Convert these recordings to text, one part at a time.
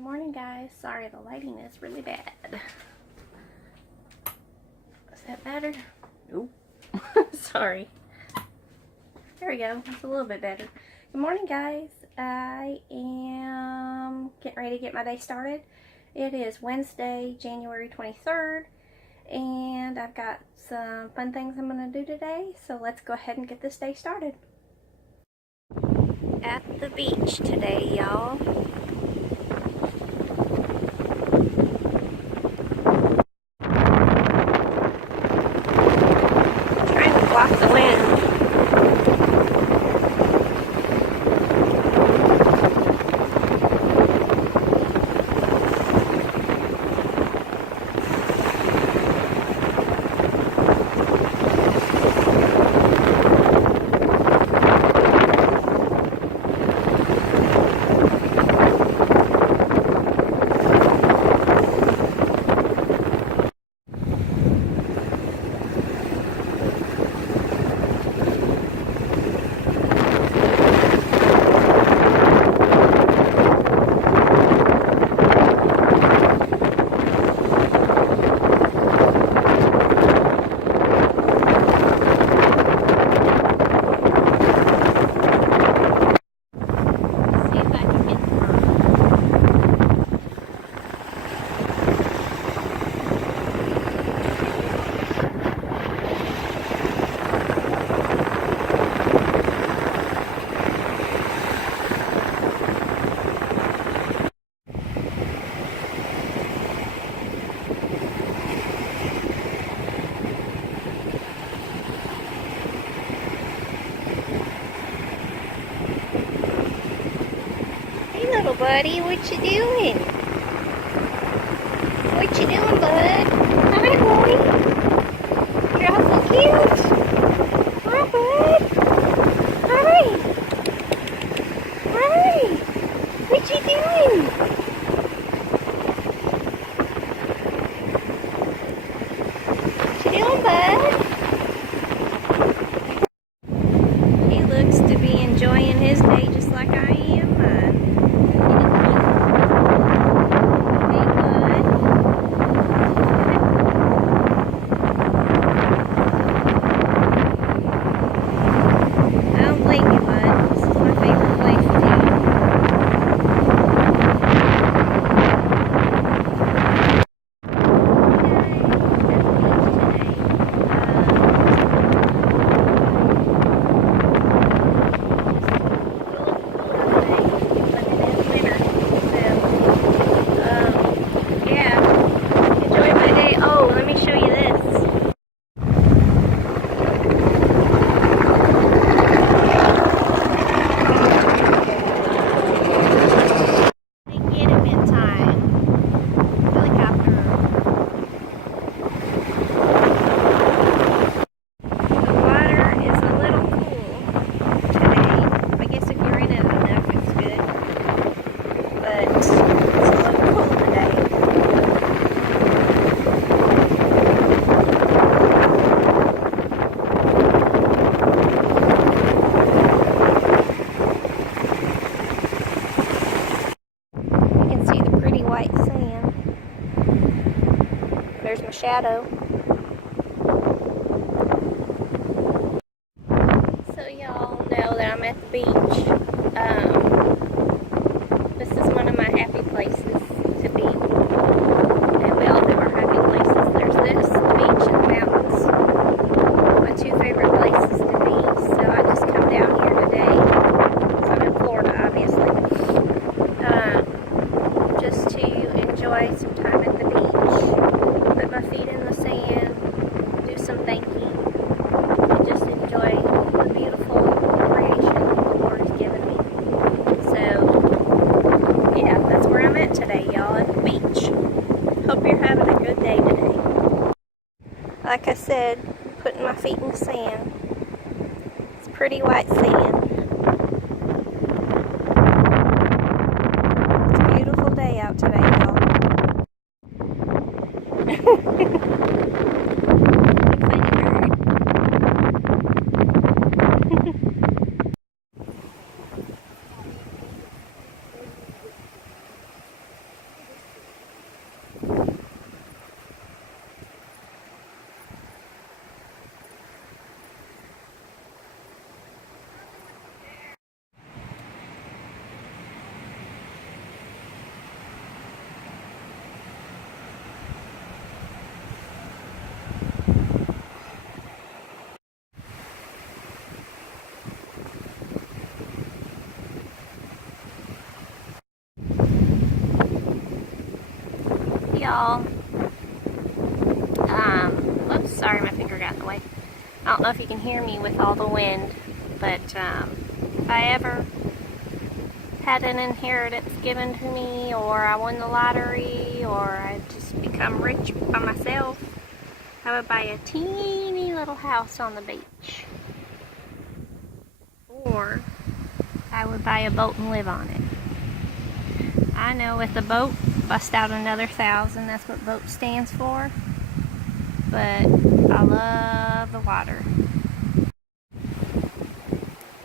morning, guys. Sorry, the lighting is really bad. Is that better? Nope. Sorry. There we go. It's a little bit better. Good morning, guys. I am getting ready to get my day started. It is Wednesday, January 23rd, and I've got some fun things I'm going to do today, so let's go ahead and get this day started. At the beach today, y'all. Trying to block the wind. Little buddy, what you doing? What you doing, bud? Hi, boy. You're awful cute. Hi, bud. Hi. Hi. What you doing? What you doing, bud? He looks to be enjoying his day just like I am mine. White sand. There's my shadow. So y'all know that I'm at the beach. This is one of my happy places to be. And we all do our happy places. There's this, the beach, and the mountains. My two favorite places to be. So I just come down here today. So I'm in Florida, obviously. Just to enjoy some time at the beach, put my feet in the sand, do some thinking, and just enjoy the beautiful creation the Lord has given me. So, yeah, that's where I'm at today, y'all, at the beach. Hope you're having a good day today. Like I said, putting my feet in the sand. It's pretty white sand. Out today, y'all. y'all. Whoops, sorry, my finger got in the way. I don't know if you can hear me with all the wind, but if I ever had an inheritance given to me, or I won the lottery, or I just become rich by myself, I would buy a teeny little house on the beach. Or I would buy a boat and live on it. I know with the boat, bust out another 1,000, that's what boat stands for. But I love the water.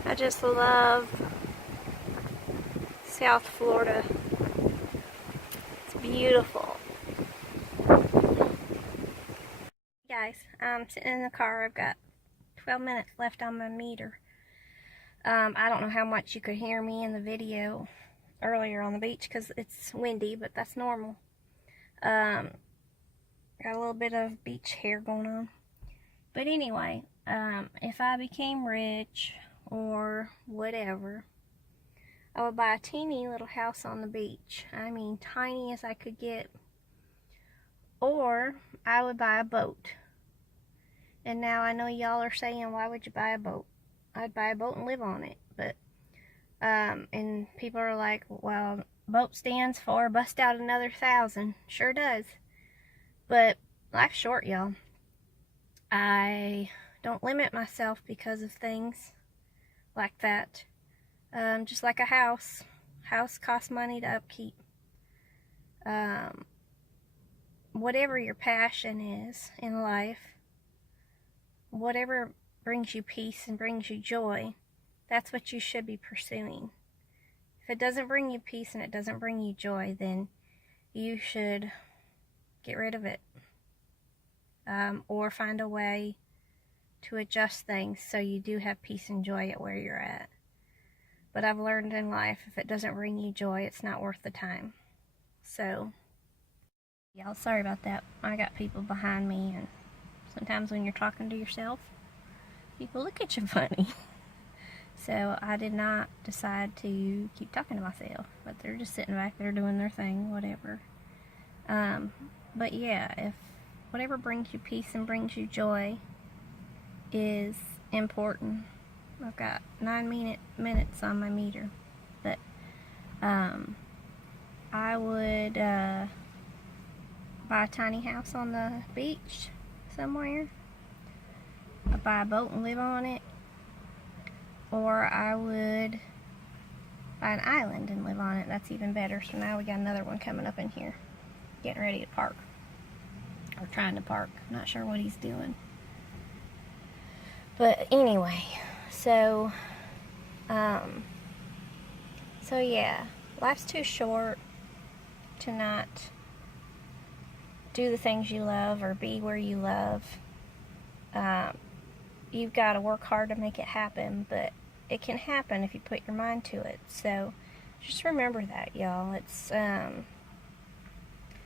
I just love South Florida. It's beautiful. Guys, I'm sitting in the car. I've got 12 minutes left on my meter. I don't know how much you could hear me in the video earlier on the beach because it's windy, but that's normal. Got a little bit of beach hair going on. But anyway, if I became rich or whatever, I would buy a teeny little house on the beach. I mean, tiny as I could get. Or I would buy a boat. And now I know y'all are saying, why would you buy a boat? I'd buy a boat and live on it. But, and people are like, well, boat stands for bust out another 1,000. Sure does. But life's short, y'all. I don't limit myself because of things like that. Just like a house. House costs money to upkeep. Whatever your passion is in life, whatever brings you peace and brings you joy, that's what you should be pursuing. If it doesn't bring you peace and it doesn't bring you joy, then you should get rid of it. Or find a way to adjust things so you do have peace and joy at where you're at. But I've learned in life, if it doesn't bring you joy, it's not worth the time. So, y'all, sorry about that. I got people behind me, and sometimes when you're talking to yourself, people look at you funny. So I did not decide to keep talking to myself, but they're just sitting back there doing their thing, whatever. But yeah, if whatever brings you peace and brings you joy is important. I've got 9 minutes on my meter, but I would buy a tiny house on the beach somewhere. I'd buy a boat and live on it, or I would buy an island and live on it. That's even better. So now we got another one coming up in here, getting ready to park, or trying to park. I'm not sure what he's doing. But anyway, so yeah, life's too short to not do the things you love or be where you love. You've got to work hard to make it happen, but it can happen if you put your mind to it. So just remember that, y'all. It's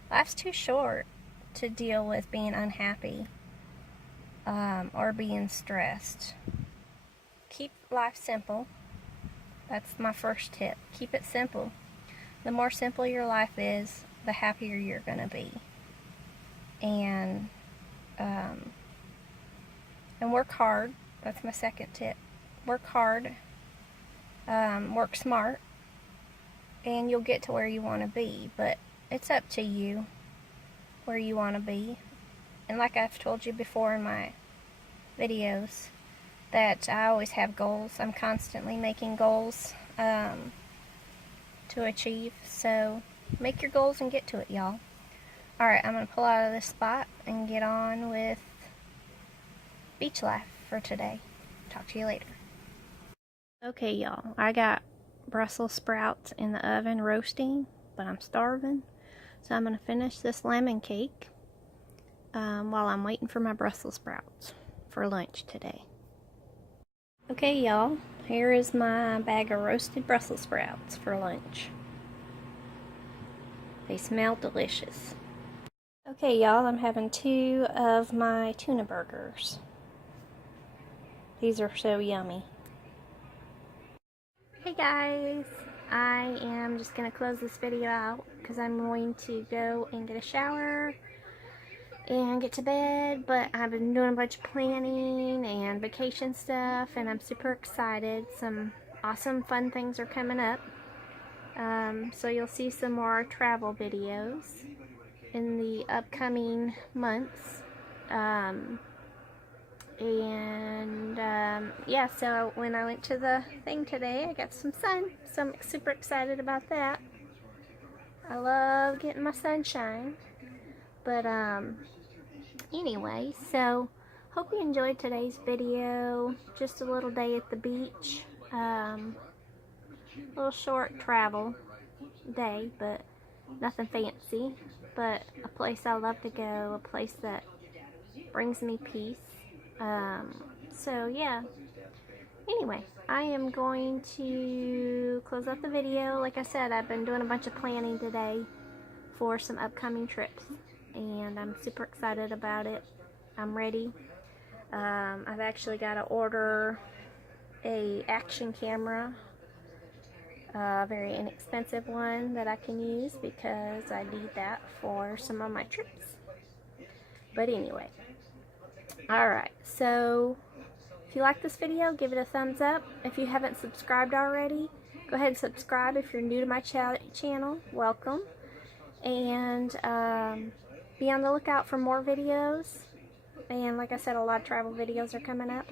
life's too short to deal with being unhappy or being stressed. Keep life simple. That's my first tip. Keep it simple. The more simple your life is, the happier you're going to be. And work hard. That's my second tip. Work hard. Work smart. And you'll get to where you want to be. But it's up to you where you want to be. And like I've told you before in my videos, that I always have goals. I'm constantly making goals to achieve. So make your goals and get to it, y'all. Alright, I'm going to pull out of this spot and get on with beach life for today. Talk to you later. Okay, y'all. I got Brussels sprouts in the oven roasting, but I'm starving. So I'm going to finish this lemon cake while I'm waiting for my Brussels sprouts for lunch today. Okay, y'all. Here is my bag of roasted Brussels sprouts for lunch. They smell delicious. Okay, y'all, I'm having 2 of my tuna burgers. These are so yummy. Hey guys, I am just going to close this video out because I'm going to go and get a shower and get to bed. But I've been doing a bunch of planning and vacation stuff, and I'm super excited. Some awesome fun things are coming up. So you'll see some more travel videos in the upcoming months. Yeah, so when I went to the thing today, I got some sun, so I'm super excited about that. I love getting my sunshine. But anyway, so hope you enjoyed today's video. Just a little day at the beach, little short travel day, but nothing fancy, but a place I love to go, a place that brings me peace. So yeah, anyway, I am going to close out the video. Like I said, I've been doing a bunch of planning today for some upcoming trips, and I'm super excited about it. I'm ready. I've actually got to order a action camera, a very inexpensive one that I can use because I need that for some of my trips. But anyway, alright, so if you like this video, give it a thumbs up. If you haven't subscribed already, go ahead and subscribe. If you're new to my channel, welcome. And be on the lookout for more videos. And like I said, a lot of travel videos are coming up.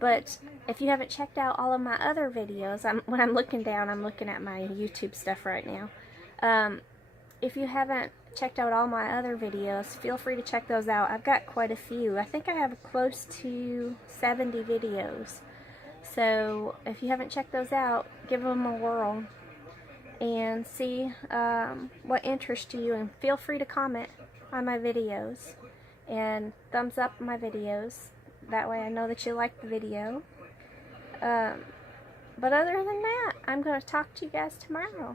But if you haven't checked out all of my other videos, when I'm looking down, I'm looking at my YouTube stuff right now. If you haven't checked out all my other videos, feel free to check those out. I've got quite a few. I think I have close to 70 videos. So if you haven't checked those out, give them a whirl and see what interests you, and feel free to comment on my videos and thumbs up my videos. That way I know that you like the video. But other than that, I'm going to talk to you guys tomorrow.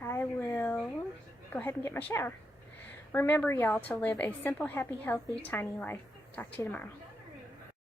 I will go ahead and get my shower. Remember, y'all, to live a simple, happy, healthy, tiny life. Talk to you tomorrow.